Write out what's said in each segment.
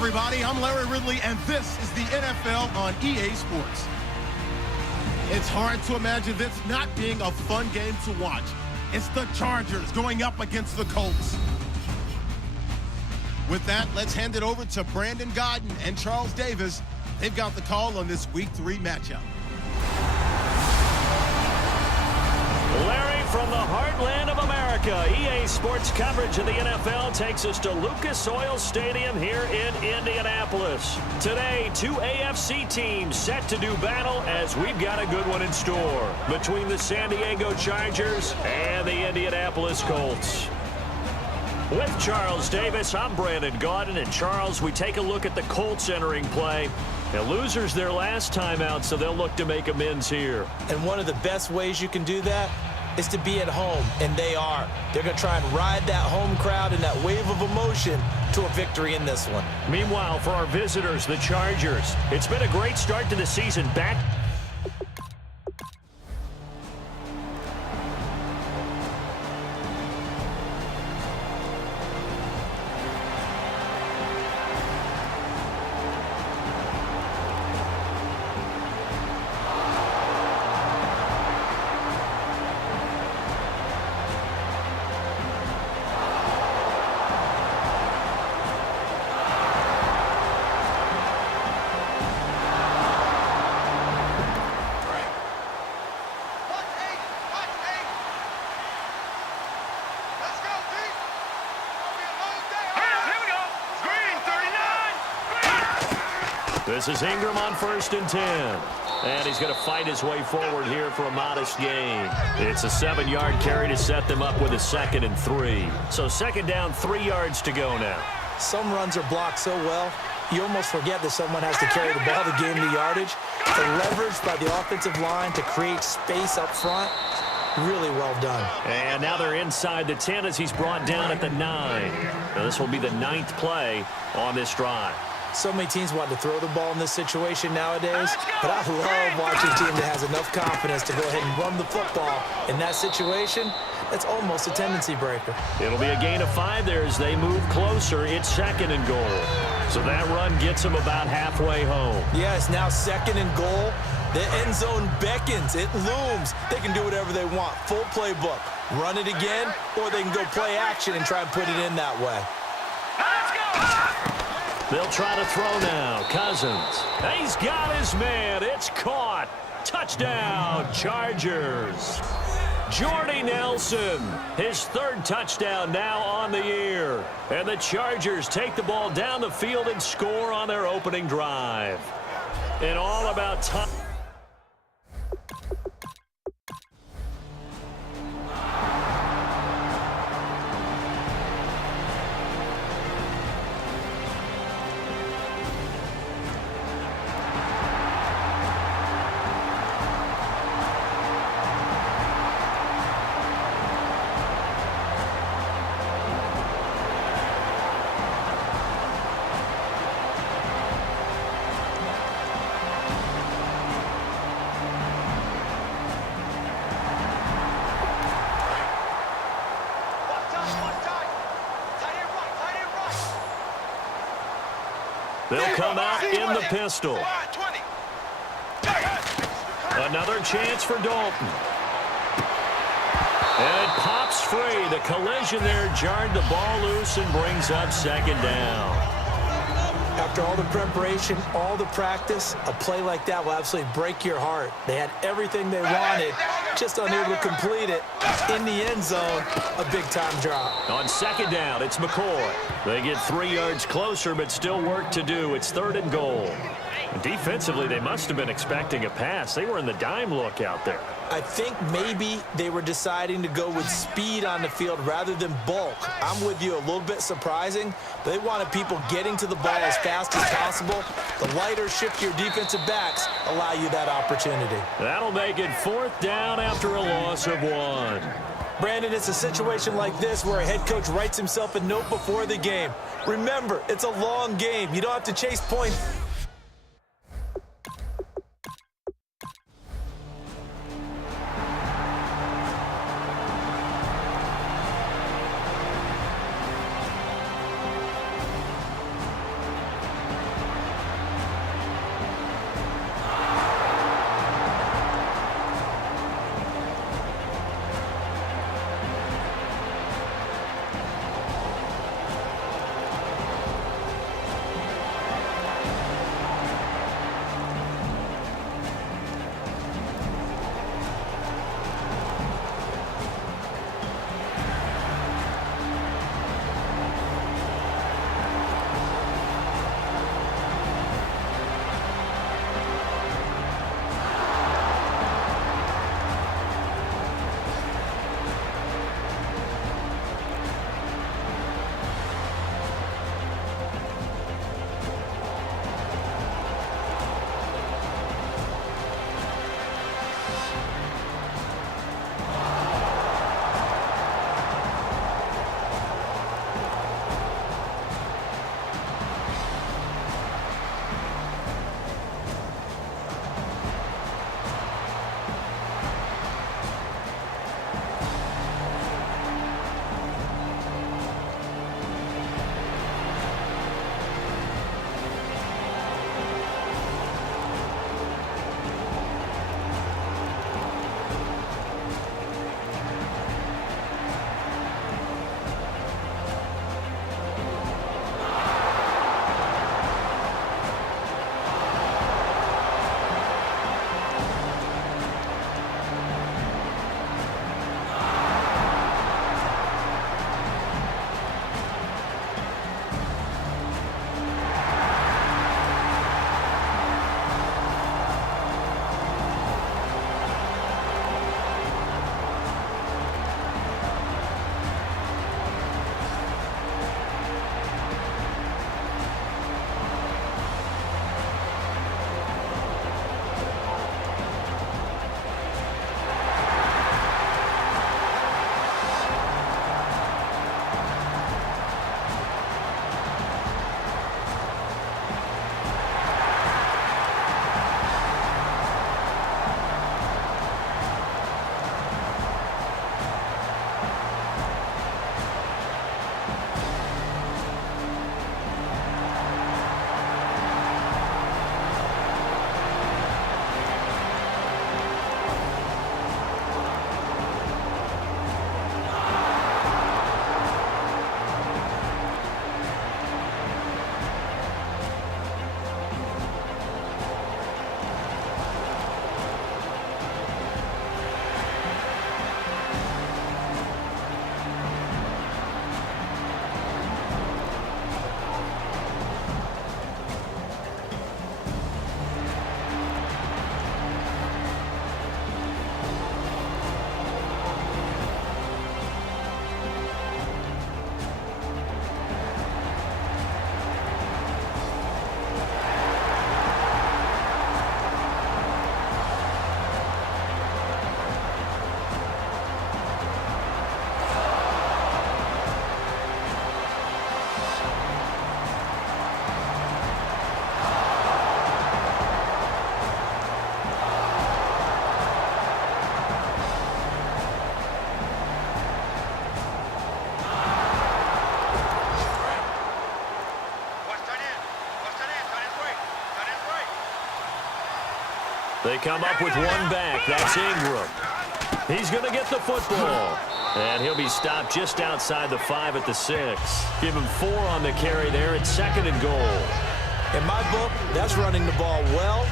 everybody. I'm Larry Ridley, and this is the NFL on EA Sports. It's hard to imagine this not being a fun game to watch. It's the Chargers going up against the Colts. With that, let's hand it over to Brandon Godden and Charles Davis. They've got the call on this Week 3 matchup. Larry, from the heartland of America, EA Sports coverage of the NFL takes us to Lucas Oil Stadium here in Indianapolis. Today, two AFC teams set to do battle as we've got a good one in store between the San Diego Chargers and the Indianapolis Colts. With Charles Davis, I'm Brandon Gaudin. And Charles, we take a look at the Colts entering play. Now, losers their last time out, so they'll look to make amends here. And one of the best ways you can do that is to be at home, and they are. They're going to try and ride that home crowd and that wave of emotion to a victory in this one. Meanwhile, for our visitors, the Chargers, it's been a great start to the season. Back. This is Ingram on 1st and 10. And he's going to fight his way forward here for a modest gain. It's a 7-yard carry to set them up with a 2nd and 3. So 2nd down, 3 yards to go now. Some runs are blocked so well, you almost forget that someone has to carry the ball to gain the yardage. The leverage by the offensive line to create space up front, really well done. And now they're inside the 10 as he's brought down at the 9. Now this will be the 9th play on this drive. So many teams want to throw the ball in this situation nowadays, but I love watching a team that has enough confidence to go ahead and run the football. In that situation, that's almost a tendency breaker. It'll be a gain of 5 there as they move closer. It's 2nd and goal. So that run gets them about halfway home. Yeah, it's now 2nd and goal. The end zone beckons. It looms. They can do whatever they want. Full playbook. Run it again, or they can go play action and try and put it in that way. Let's go! They'll try to throw now. Cousins. He's got his man. It's caught. Touchdown, Chargers. Jordy Nelson, his 3rd touchdown now on the year. And the Chargers take the ball down the field and score on their opening drive. And all about time. They'll come out in the pistol. Another chance for Dalton. And it pops free. The collision there jarred the ball loose and brings up 2nd down. After all the preparation, all the practice, a play like that will absolutely break your heart. They had everything they wanted, just unable to complete it. In the end zone, a big-time drop. On 2nd down, it's McCoy. They get 3 yards closer, but still work to do. It's 3rd and goal. Defensively, they must have been expecting a pass. They were in the dime look out there. I think maybe they were deciding to go with speed on the field rather than bulk. I'm with you, a little bit surprising. They wanted people getting to the ball as fast as possible. The lighter, shiftier defensive backs allow you that opportunity. That'll make it 4th down after a loss of 1. Brandon, it's a situation like this where a head coach writes himself a note before the game. Remember, it's a long game. You don't have to chase points. They come up with one back. That's Ingram. He's going to get the football. And he'll be stopped just outside the 5 at the 6. Give him 4 on the carry there. It's 2nd and goal. In my book, that's running the ball well,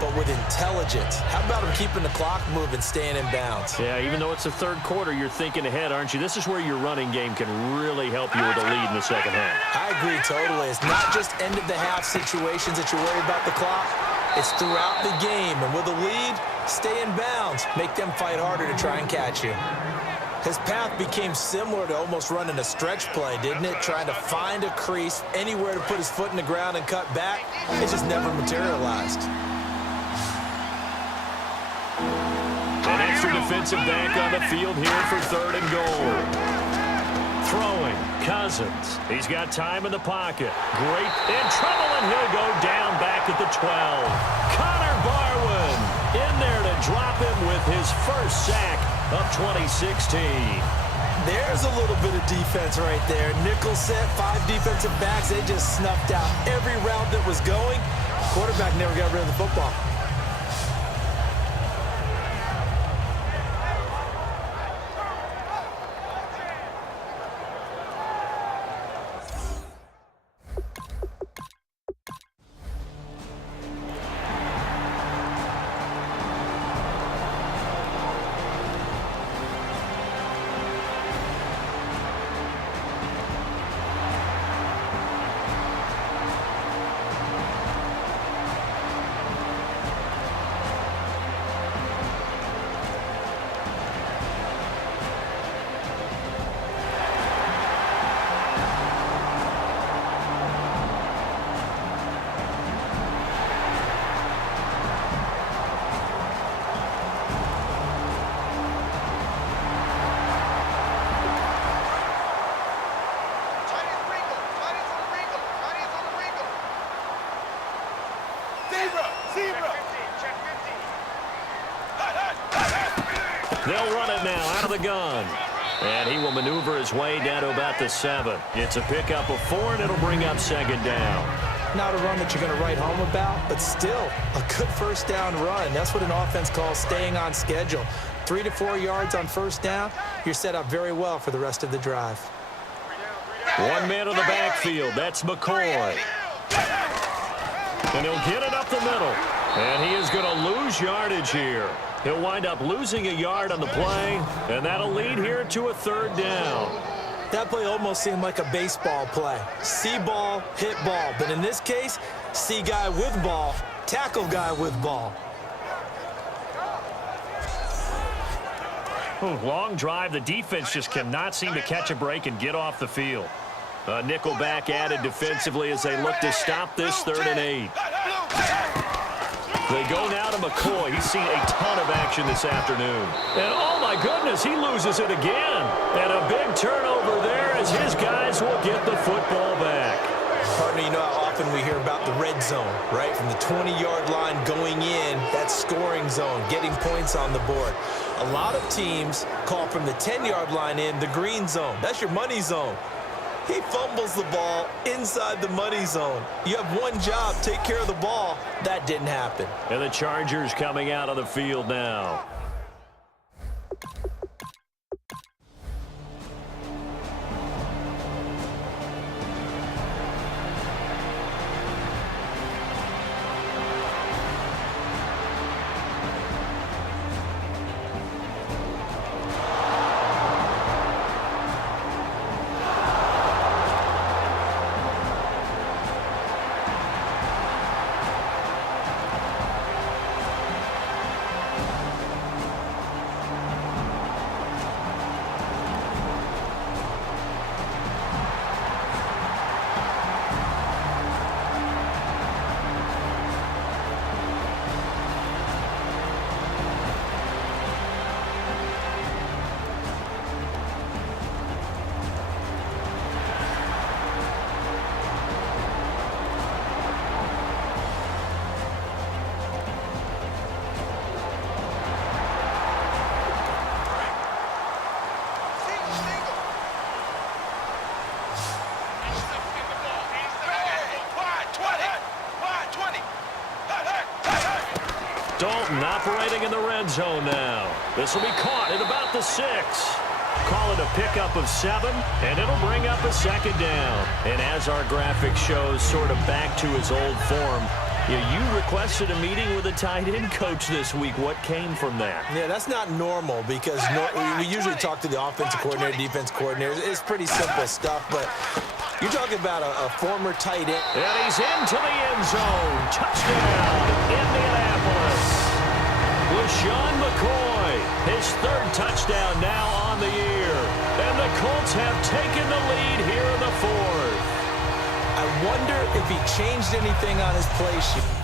but with intelligence. How about him keeping the clock moving, staying in bounds? Yeah, even though it's the 3rd quarter, you're thinking ahead, aren't you? This is where your running game can really help you with a lead in the 2nd half. I agree totally. It's not just end-of-the-half situations that you worry about the clock. It's throughout the game. And with a lead, stay in bounds. Make them fight harder to try and catch you. His path became similar to almost running a stretch play, didn't it? Trying to find a crease, anywhere to put his foot in the ground and cut back. It just never materialized. An extra defensive back on the field here for 3rd and goal. Throwing, Cousins. He's got time in the pocket. Great. In trouble, and he'll go down back at the 12. Connor Barwin in there to drop him with his first sack of 2016. There's a little bit of defense right there. Nickel set, 5 defensive backs. They just snuffed out every route that was going. Quarterback never got rid of the football. They'll run it now out of the gun. And he will maneuver his way down to about the 7. It's a pickup of 4, and it'll bring up 2nd down. Not a run that you're going to write home about, but still a good first down run. That's what an offense calls staying on schedule. 3 to 4 yards on first down, you're set up very well for the rest of the drive. 1 man in the backfield. That's McCoy. And he'll get it up the middle. And he is going to lose yardage here. He'll wind up losing a yard on the play, and that'll lead here to a 3rd down. That play almost seemed like a baseball play. See ball, hit ball. But in this case, see guy with ball, tackle guy with ball. Long drive. The defense just cannot seem to catch a break and get off the field. A nickel back added defensively as they look to stop this 3rd and 8. They go now to McCoy. He's seen a ton of action this afternoon. And, oh, my goodness, he loses it again. And a big turnover there as his guys will get the football back. Partner, you know how often we hear about the red zone, right? From the 20-yard line going in, that scoring zone, getting points on the board. A lot of teams call from the 10-yard line in the green zone. That's your money zone. He fumbles the ball inside the money zone. You have one job, take care of the ball. That didn't happen. And the Chargers coming out on the field now. Burton operating in the red zone now. This will be caught at about the 6. Call it a pickup of 7, and it'll bring up a second down. And as our graphic shows, sort of back to his old form, you requested a meeting with a tight end coach this week. What came from that? Yeah, that's not normal because we usually talk to the offensive coordinator, defense coordinator. It's pretty simple stuff, but you're talking about a former tight end. And he's into the end zone. Touchdown, Indianapolis. LaShawn McCoy, his 3rd touchdown now on the year. And the Colts have taken the lead here in the 4th. I wonder if he changed anything on his play sheet.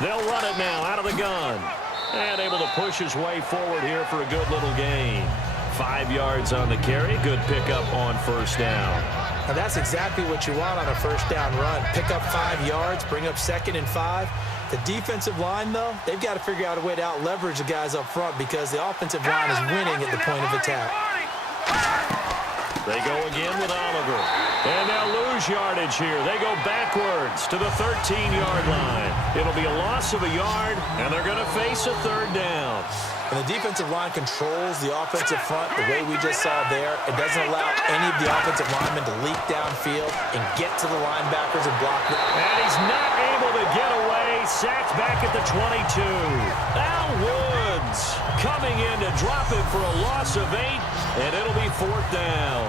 They'll run it now out of the gun. And able to push his way forward here for a good little gain. 5 yards on the carry. Good pickup on first down. Now that's exactly what you want on a first down run. Pick up 5 yards, bring up 2nd and 5. The defensive line, though, they've got to figure out a way to out-leverage the guys up front because the offensive line is winning at the point of attack. They go again with Oliver. And they'll lose yardage here. They go backwards to the 13-yard line. It'll be a loss of a yard, and they're going to face a 3rd down. And the defensive line controls the offensive front the way we just saw there. It doesn't allow any of the offensive linemen to leak downfield and get to the linebackers and block them. And he's not able to get away. Sacked back at the 22. Al Woods coming in to drop him for a loss of 8, and it'll be 4th down.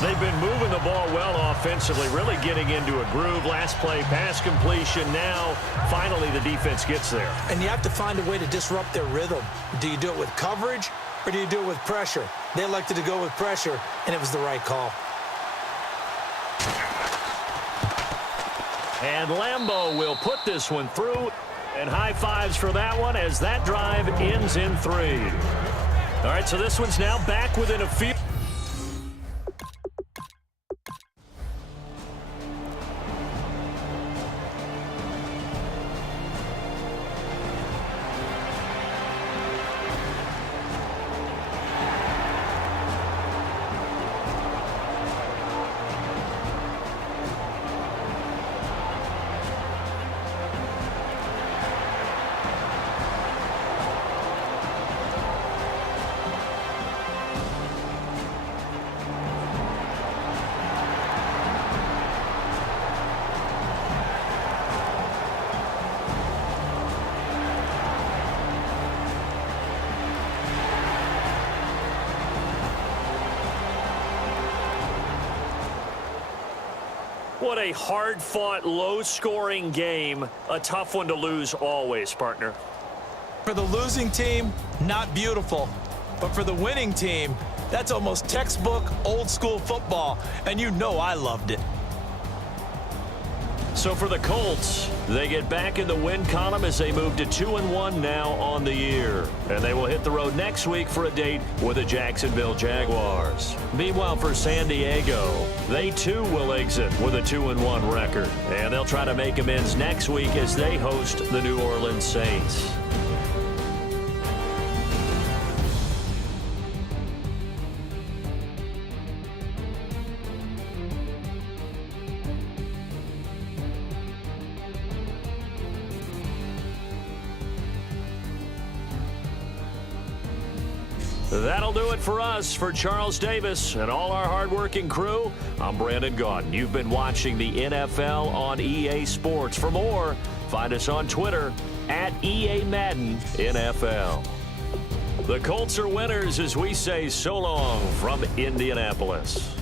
They've been moving the ball well offensively, really getting into a groove. Last play, pass completion. Now, finally, the defense gets there. And you have to find a way to disrupt their rhythm. Do you do it with coverage, or do you do it with pressure? They elected to go with pressure, and it was the right call. And Lambeau will put this one through. And high fives for that one as that drive ends in 3. All right, so this one's now back within a few. What a hard-fought, low-scoring game. A tough one to lose always, partner. For the losing team, not beautiful. But for the winning team, that's almost textbook old-school football. And you know I loved it. So for the Colts, they get back in the win column as they move to 2-1 now on the year. And they will hit the road next week for a date with the Jacksonville Jaguars. Meanwhile, for San Diego, they too will exit with a 2-1 record. And they'll try to make amends next week as they host the New Orleans Saints. That'll do it for us. For Charles Davis and all our hardworking crew, I'm Brandon Gaudin. You've been watching the NFL on EA Sports. For more, find us on Twitter at EA Madden NFL. The Colts are winners as we say so long from Indianapolis.